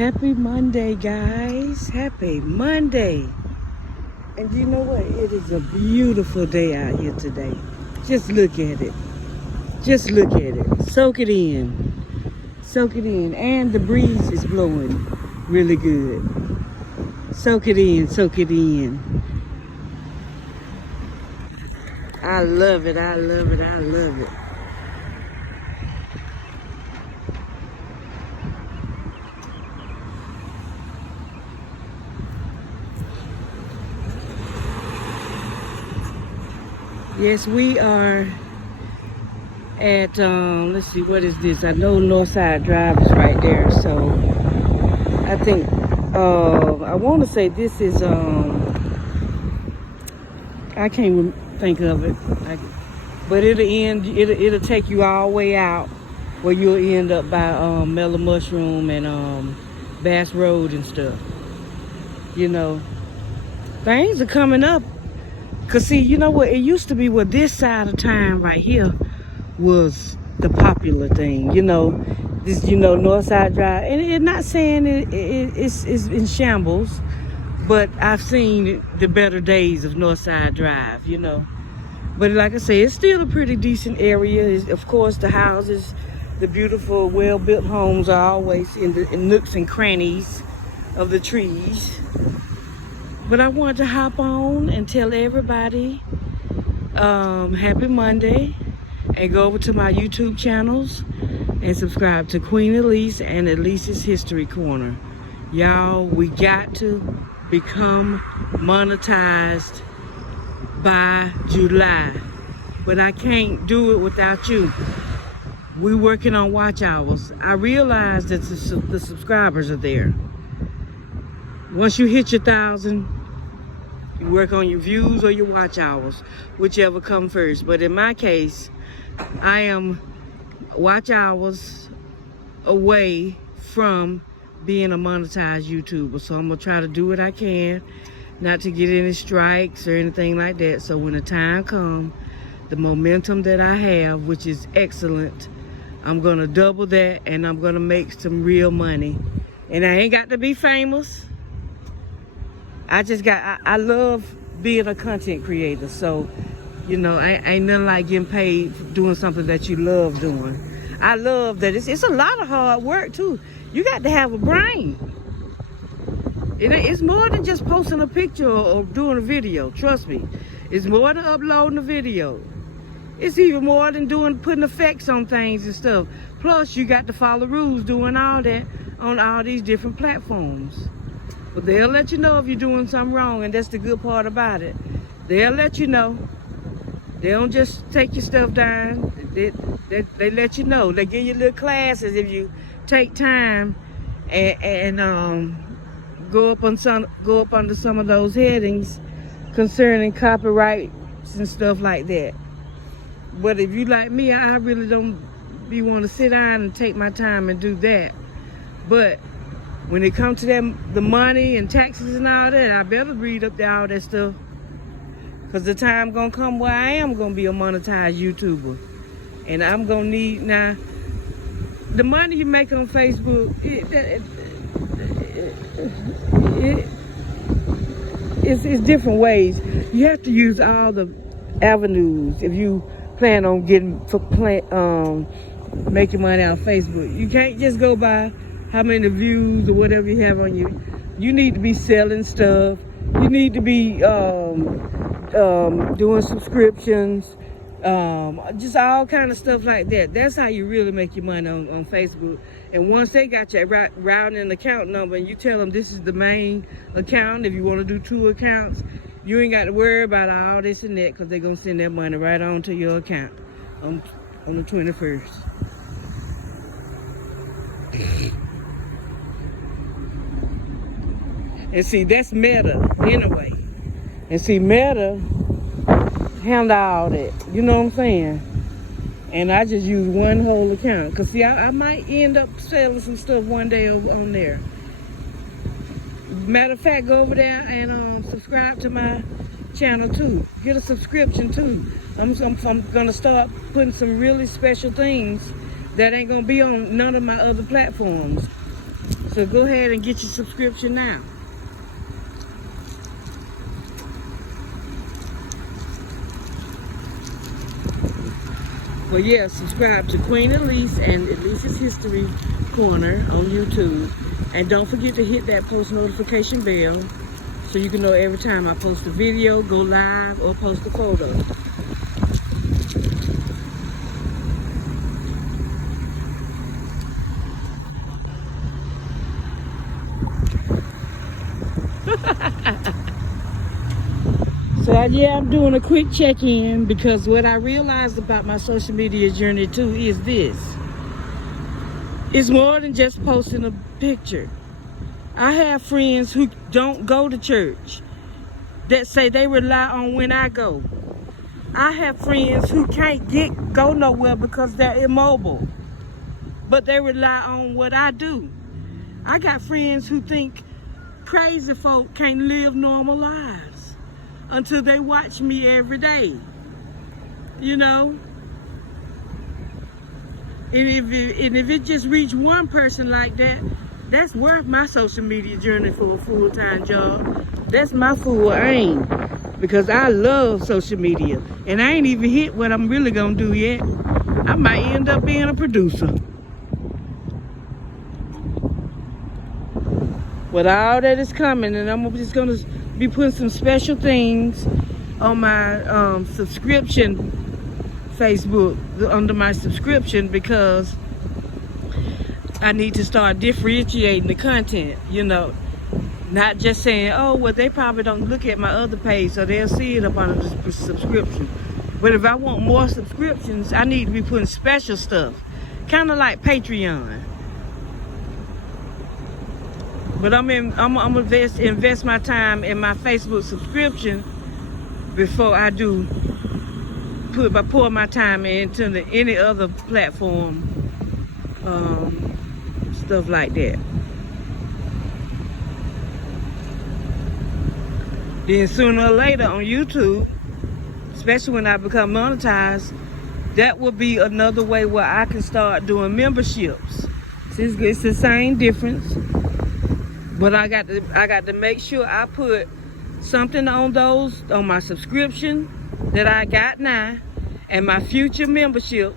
Happy Monday, guys. Happy Monday. And you know what? It is a beautiful day out here today. Just look at it. Just look at it. Soak it in. Soak it in. And the breeze is blowing really good. Soak it in. Soak it in. I love it. I love it. I love it. Yes, we are at, let's see, what is this? I know Northside Drive is right there, so I think, I want to say this is, I can't think of it, but it'll take you all the way out where you'll end up by, Mellow Mushroom and, Bass Road and stuff. You know, things are coming up. Cause see, you know what, it used to be where this side of town right here was the popular thing, you know, this, you know, Northside Drive, and it's not saying it's in shambles, but I've seen the better days of Northside Drive, you know, but like I say, it's still a pretty decent area. Of course, the houses, the beautiful, well-built homes are always in the nooks and crannies of the trees. But I wanted to hop on and tell everybody happy Monday, and go over to my YouTube channels and subscribe to Queen Elise and Elise's History Corner. Y'all, we got to become monetized by July, but I can't do it without you. We're working on watch hours. I realize that the subscribers are there. Once you hit your 1,000, you work on your views or your watch hours, whichever come first. But in my case, I am watch hours away from being a monetized YouTuber. So I'm gonna try to do what I can, not to get any strikes or anything like that. So when the time comes, the momentum that I have, which is excellent, I'm gonna double that and I'm gonna make some real money. And I ain't got to be famous. I love being a content creator. So, you know, ain't nothing like getting paid for doing something that you love doing. I love that it's a lot of hard work too. You got to have a brain. It's more than just posting a picture or doing a video. Trust me. It's more than uploading a video. It's even more than putting effects on things and stuff. Plus, you got to follow rules doing all that on all these different platforms. But they'll let you know if you're doing something wrong, and that's the good part about it. They'll let you know. They don't just take your stuff down. They let you know. They give you little classes if you take time and go up under some of those headings concerning copyrights and stuff like that. But if you like me, I really don't want to sit down and take my time and do that. But when it comes to the money and taxes and all that, I better read up all that stuff. Because the time gonna come where I am gonna be a monetized YouTuber. And I'm gonna need, now, the money you make on Facebook, it's different ways. You have to use all the avenues if you plan on making money on Facebook. You can't just go by how many views or whatever you have on you. You need to be selling stuff. You need to be doing subscriptions, just all kind of stuff like that. That's how you really make your money on Facebook. And once they got your routing account number and you tell them this is the main account, if you want to do 2 accounts, you ain't got to worry about all this and that, because they're going to send that money right on to your account on the 21st. And see, that's Meta anyway. And see, Meta handle all that. You know what I'm saying? And I just use one whole account. Because see, I might end up selling some stuff one day on there. Matter of fact, go over there and subscribe to my channel too. Get a subscription too. I'm gonna start putting some really special things that ain't gonna be on none of my other platforms. So go ahead and get your subscription now. Well, yeah, subscribe to Queen Elise and Elise's History Corner on YouTube. And don't forget to hit that post notification bell so you can know every time I post a video, go live, or post a photo. So yeah, I'm doing a quick check-in because what I realized about my social media journey too is this. It's more than just posting a picture. I have friends who don't go to church that say they rely on when I go. I have friends who can't go nowhere because they're immobile, but they rely on what I do. I got friends who think crazy folk can't live normal lives until they watch me every day, you know? And if it just reach one person like that, that's worth my social media journey for a full-time job. That's my full aim, because I love social media. And I ain't even hit what I'm really gonna do yet. I might end up being a producer. But all that is coming, and I'm just gonna be putting some special things on my subscription Facebook, under my subscription, because I need to start differentiating the content, you know. Not just saying, oh, well, they probably don't look at my other page, so they'll see it up under the subscription. But if I want more subscriptions, I need to be putting special stuff, kind of like Patreon. But I'm gonna invest my time in my Facebook subscription before I do pour my time into any other platform, stuff like that. Then sooner or later on YouTube, especially when I become monetized, that will be another way where I can start doing memberships. It's the same difference, but I got to make sure I put something on my subscription that I got now, and my future membership.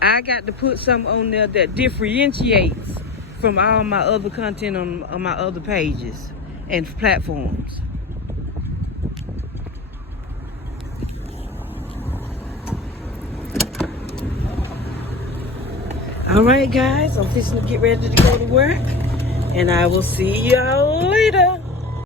I got to put something on there that differentiates from all my other content on my other pages and platforms. All right, guys, I'm fixing to get ready to go to work, and I will see y'all later.